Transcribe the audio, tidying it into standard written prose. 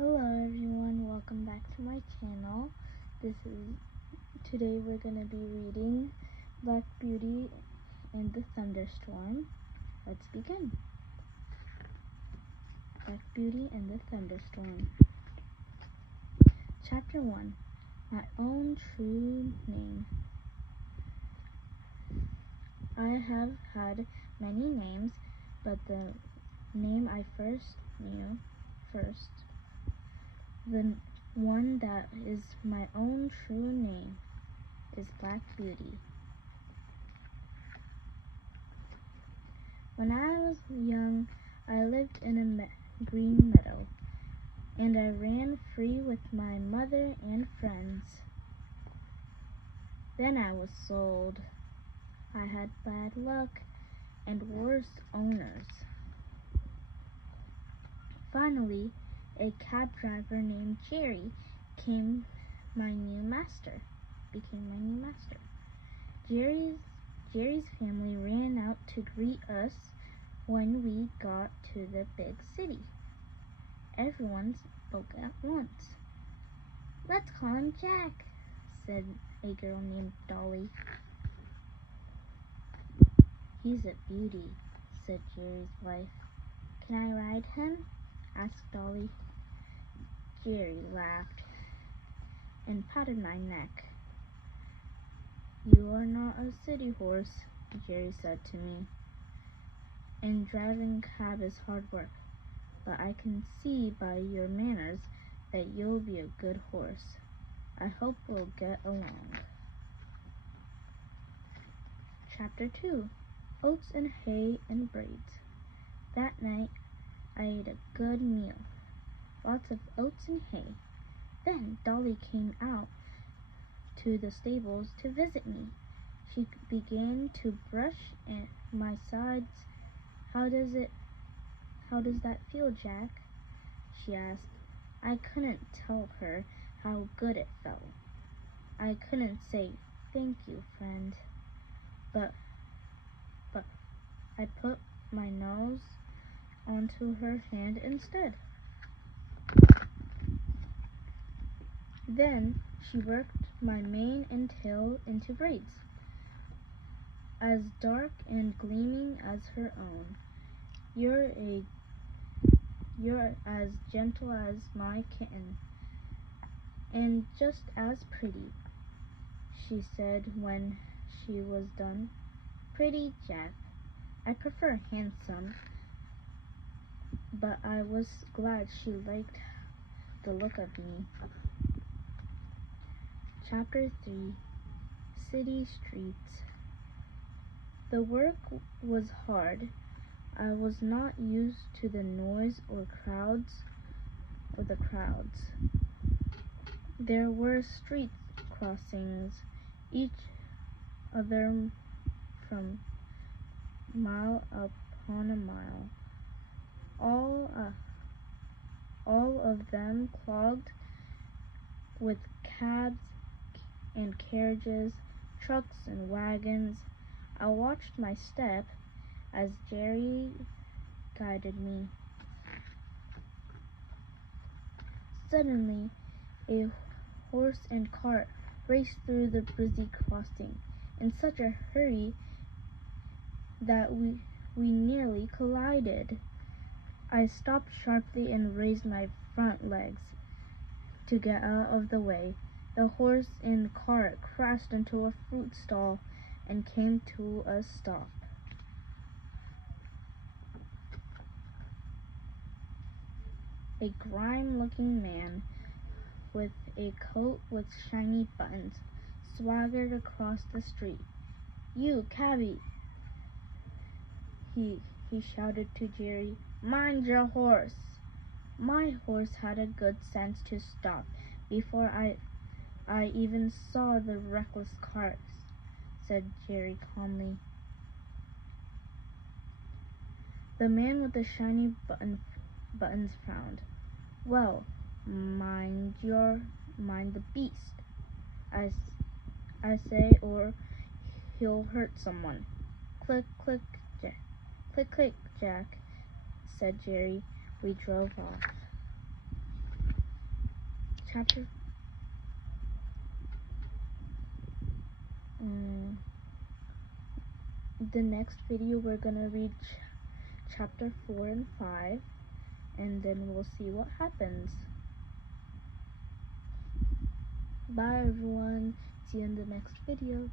Hello everyone, welcome back to my channel. Today we're gonna be reading Black Beauty and the Thunderstorm. Let's begin. Black Beauty and the Thunderstorm. Chapter 1. My Own True Name. I have had many names, but the name I knew first, the one that is my own true name, is Black Beauty. When I was young, I lived in a green meadow, and I ran free with my mother and friends. Then I was sold. I had bad luck and worse owners. Finally, a cab driver named Jerry became my new master. Jerry's family ran out to greet us when we got to the big city. Everyone spoke at once. "Let's call him Jack," said a girl named Dolly. "He's a beauty," said Jerry's wife. "Can I ride him?" asked Dolly. Jerry laughed and patted my neck. "You are not a city horse," Jerry said to me, "and driving cab is hard work, but I can see by your manners that you'll be a good horse. I hope we'll get along." Chapter 2. Oats and Hay and Braids. That night, I ate a good meal. Lots of oats and hay. Then Dolly came out to the stables to visit me. She began to brush my sides. How does that feel, Jack?" she asked. I couldn't tell her how good it felt. I couldn't say, "Thank you, friend." But I put my nose onto her hand instead. Then she worked my mane and tail into braids, as dark and gleaming as her own. You're as gentle as my kitten, and just as pretty," she said when she was done. "Pretty, Jack. I prefer handsome," but I was glad she liked the look of me. Chapter 3. City Streets. The work was hard. I was not used to the noise or the crowds. There were street crossings, each other from mile upon a mile. All of them clogged with cabs and carriages, trucks and wagons. I watched my step as Jerry guided me. Suddenly, a horse and cart raced through the busy crossing in such a hurry that we nearly collided. I stopped sharply and raised my front legs to get out of the way. The horse and cart crashed into a fruit stall and came to a stop. A grime-looking man with a coat with shiny buttons swaggered across the street. "You, cabby!" He shouted to Jerry. "Mind your horse!" My horse had a good sense to stop before I even saw the reckless cart, said Jerry calmly. The man with the shiny buttons frowned. "Well, mind the beast, I say, or he'll hurt someone." Click, click, Jack. "Click, click, Jack," said Jerry. We drove off. chapter the next video we're gonna read chapter 4 and 5, and then we'll see what happens. Bye everyone, see you in the next video.